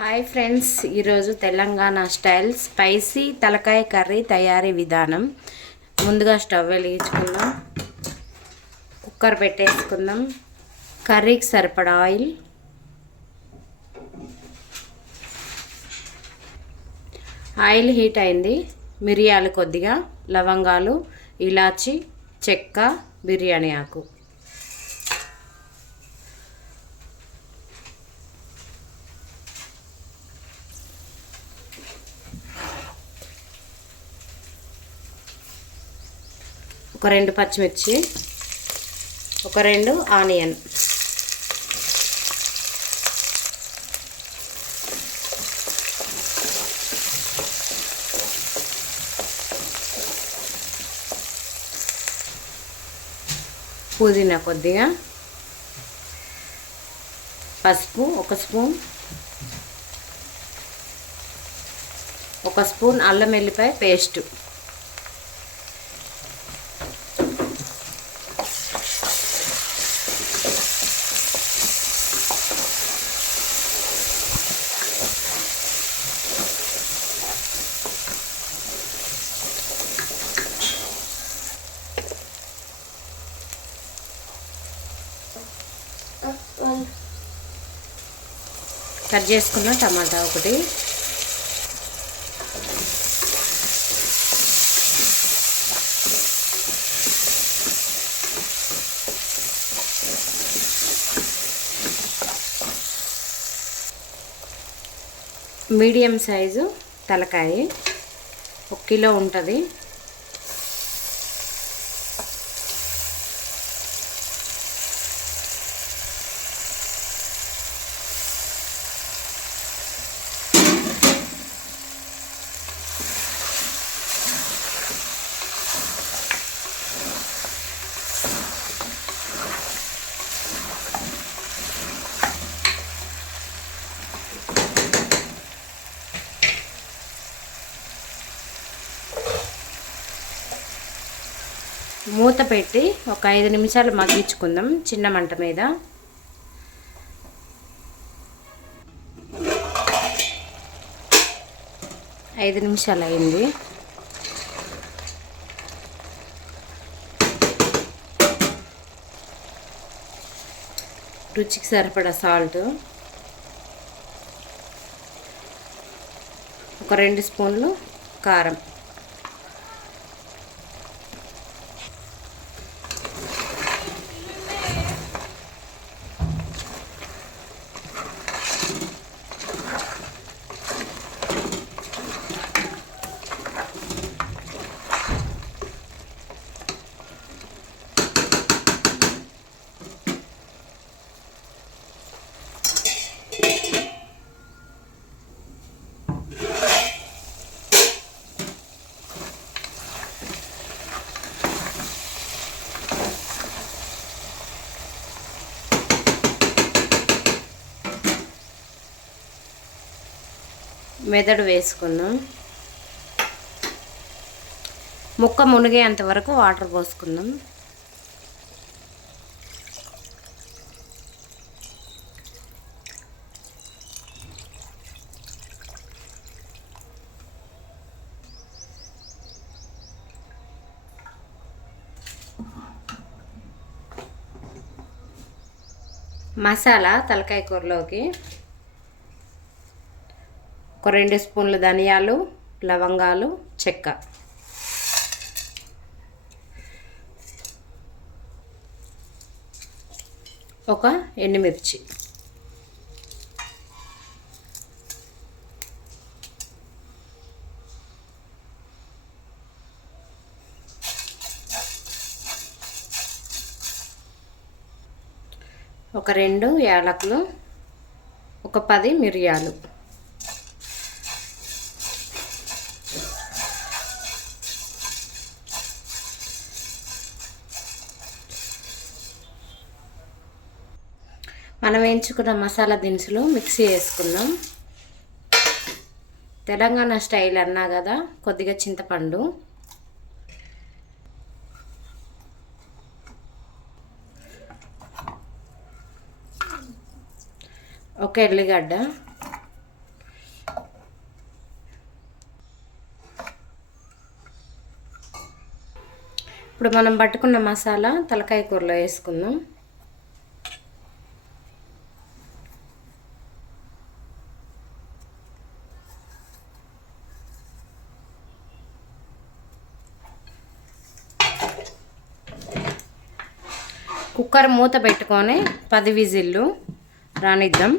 Hi friends, ఈరోజు Telangana style spicy తలకాయ curry తయారీ విధానం. ముందుగా స్టవ్ వెలిగించుకుందాం, కుక్కర్ పెట్టేసుకుందాం. కర్రీకి సరిపడా ఆయిల్ హీట్ అయింది. మిరియాలు కొద్దిగా, లవంగాలు, ఇలాచి, చెక్క, బిర్యానీ ఆకు. ఒక 2 పచ్చిమిర్చి, ఒక 2 ఆనియన్, పుదీనా కొద్దిగా, పసుపు 1 స్పూన్, 1 స్పూన్ అల్లం వెల్లిపాయ పేస్టు, కట్ చేసుకున్న టమాటా ఒకటి, మీడియం సైజు తలకాయ 1 కిలో ఉంటుంది. మూత పెట్టి ఒక 5 నిమిషాలు మగ్గించుకుందాం చిన్న మంట మీద. ఐదు నిమిషాలు అయింది. రుచికి సరిపడా సాల్ట్, ఒక 2 స్పూన్లు కారం, మెదడు వేసుకుందాం. ముక్క మునిగేంత వరకు వాటర్ పోసుకుందాం. మసాలా తలకాయ కూరలోకి ఒక 2 స్పూన్ల ధనియాలు, లవంగాలు, చెక్క, ఒక ఎండుమిర్చి, ఒక 2 యాలకులు, ఒక 10 మిరియాలు, మనం వేయించుకున్న మసాలా దినుసులు మిక్సీ వేసుకుందాం. తెలంగాణ స్టైల్ అన్నా కదా, కొద్దిగా చింతపండు, ఒక ఎల్లిగడ్డ, ఇప్పుడు మనం పట్టుకున్న మసాలా తలకాయ కూరలో వేసుకుందాం. కుక్కర్ మూత పెట్టుకొని 10 విజిల్లు రానిద్దాం.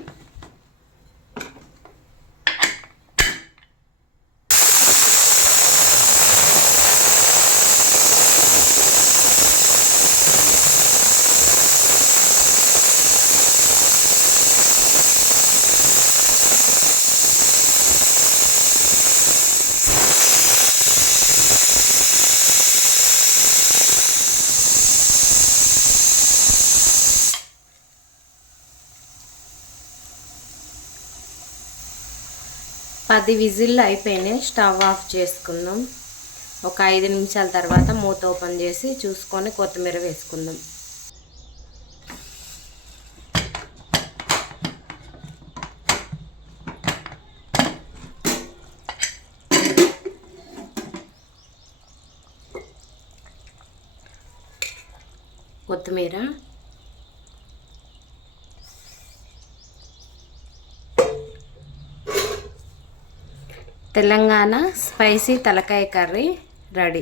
పది విజిల్లు అయిపోయినాయి. స్టవ్ ఆఫ్ చేసుకుందాం. ఒక 5 నిమిషాల తర్వాత మూత ఓపెన్ చేసి చూసుకొని కొత్తిమీర వేసుకుందాం. కొత్తిమీర, తెలంగాణ స్పైసీ తలకాయ కర్రీ రెడీ.